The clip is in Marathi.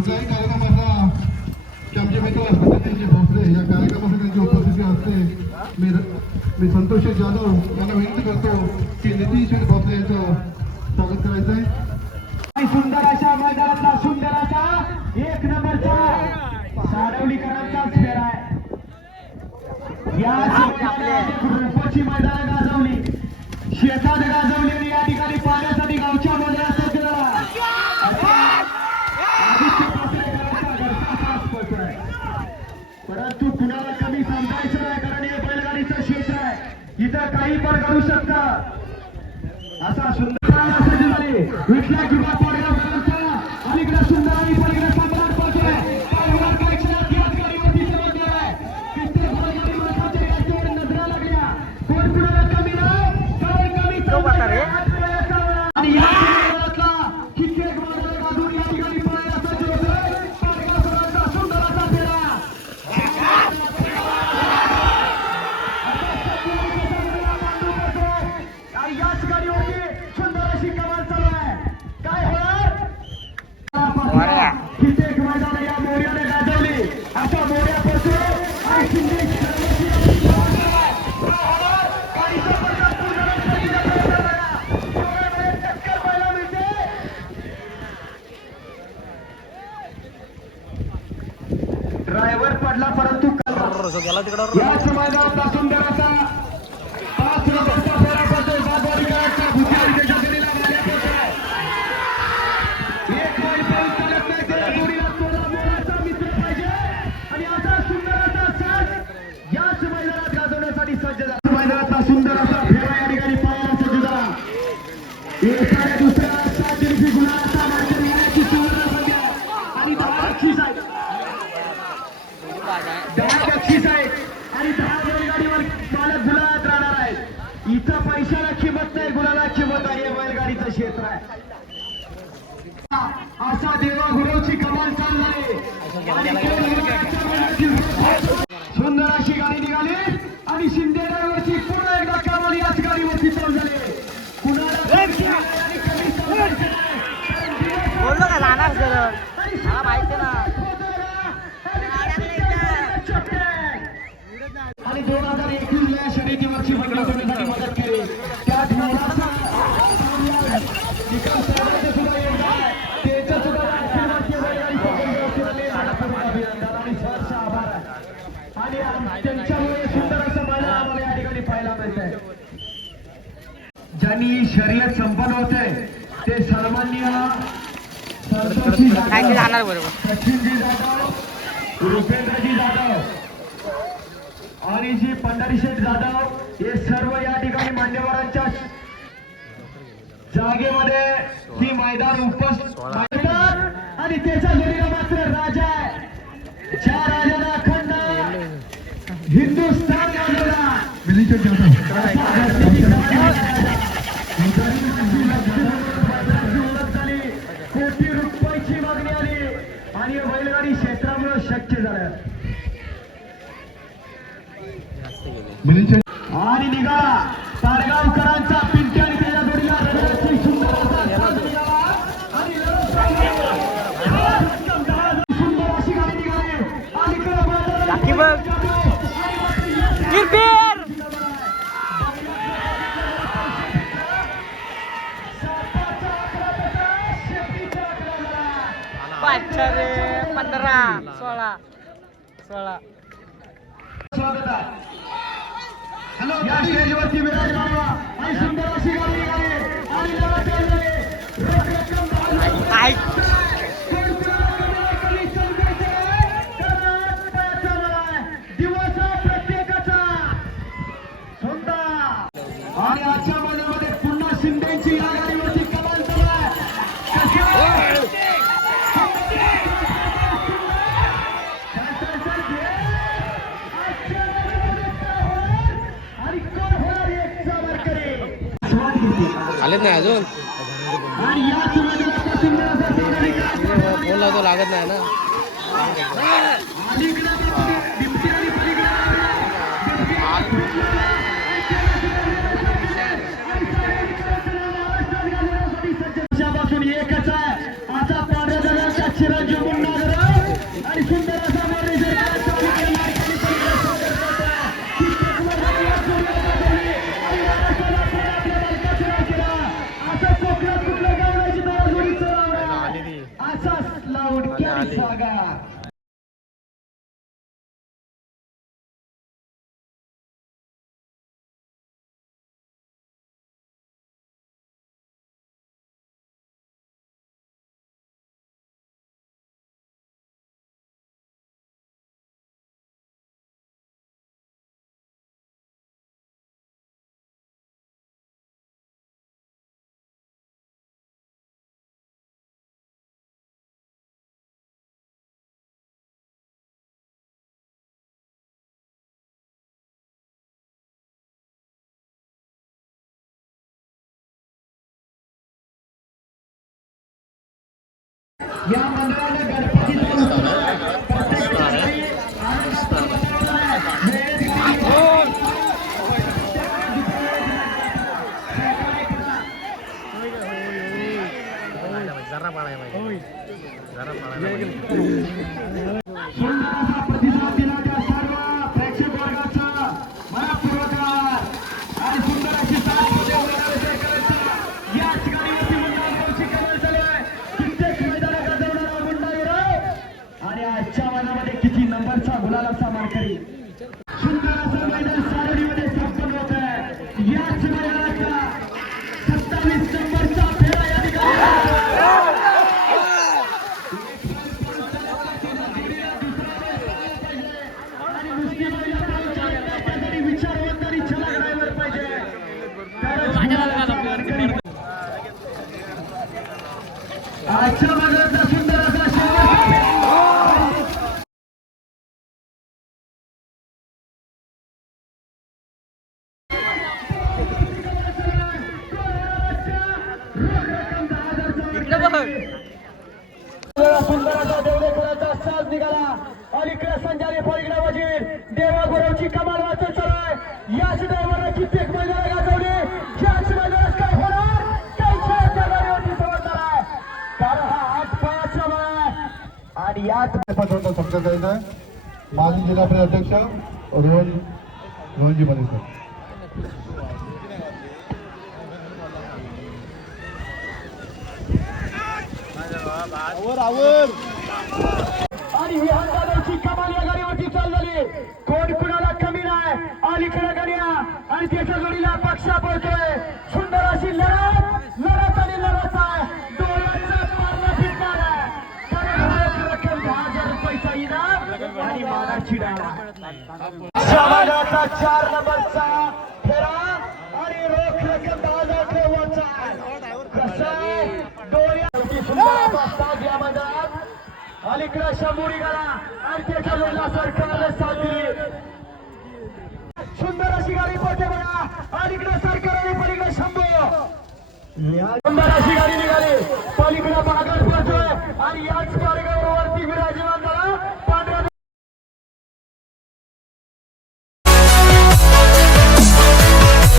कुठलाही कार्यक्रम असला की आमचे मित्र सत्यजितजी भोसले या कार्यक्रमासाठी त्यांची उपस्थिती असते. मी मी संतोष जाधव यांना विनंती करतो की नितीन शेठ भोसले यांचं स्वागत करायचं आहे सुंदर अशा मैदानातला सुंदर असा एक नंबरचा साडवलीकरांचाच फेर आहे. या रूपाची मैदान गाजवली. शेतात गाजवली Black Rapper. सुंदर असा पाच फेरा त्याच्या एक पाऊस चालत नाही जोडीला तोला मोलाचा मित्र पाहिजे. आणि आता सुंदर असा साज याच मैदानात गाजवण्यासाठी सज्ज झाला मैदानातला सुंदर असा इथं पैशाला किंमत नाही गुणाला किंमत आहे हे बैलगाडीचं क्षेत्र आहे. असा देवा गुरुची कमाल चालू आणि सुंदर अशी गाडी निघाली. आणि शिंदे ड्रायव्हरची पुन्हा एकदा कमाल याच गाडीवरती चालू झाली. ज्यांनी शर्यत संपन्न होते ते सर्वांनी संतोषी काय ते जाणार बरोबर. सचिनजी जाधव रुपेंद्रजी जाधव आणि जी पंढरी शेठ जाधव हे सर्व या ठिकाणी मान्यवरांच्या जागेमध्ये ही मैदान उपस्थित मैदान आणि त्याच्या जोडीला मात्र राजा आहे. ज्या राजाला अखंड हिंदुस्थान गाजवला नितीन शेठ जाधव कोटी रुपयाची मागणी आली आणि या बैलगाडी क्षेत्रामुळे शक्य झाल्या आणि निघाला तारगावकरांचा पिंट्या आणि त्याच्या जोडीला रगडाची सुंदर आणि सुंदर अशी गाडी निघाली. आणि पंधरा सोळा सोळा स्वागत आहे या आलेत नाही अजून. फोन लावतो लागत नाही ना. या मंडळाने गणपतीचा उत्सव ಮಾತಾಡಿಲ್ಲ अलीकडे संचारी पलीकडे वजीर. देवा गुरुची कमाल वाचत चालू आहे. याच ड्रायव्हरने कित्येक मैदान गाजवली. याच मैदानात काय होणार कैच्या गाडीवरती समजणार आहे कारण हा आठ आहे. आणि याच पदार्थ समजत जायचं आहे. माजी जिल्हा परिषद अध्यक्ष रोहन रोहनजी बनेकर आणि ही हंगामाची कमाल या गाडीवरती चाल झाली. कोण कुणाला कमी नाही अलीकडे गाड्या आणि त्याच्या जोडीला पक्षा पळतोय. सुंदर अशी लढत लढत आणि लढत आहे. डोळ्याचा पारणा फिरणार आहे. रक्कम दहा हजार रुपयाचा इनाम आणि मानाची डाळा समाजाचा चार नंबरचा फेरा आणि रोख रक्कम दहा हजार ठेवायचा कसं आहे डोळ्यावरती सुंदर असा साज या मैदानात अलीकडे शंभुरी गाला आणि त्याच्या जोडला सरकारने साथ दिली सुंदर अशी गाडी पडते बघा. अलीकडे सरकार आणि पलीकडे शंभू. सुंदर अशी गाडी निघाली.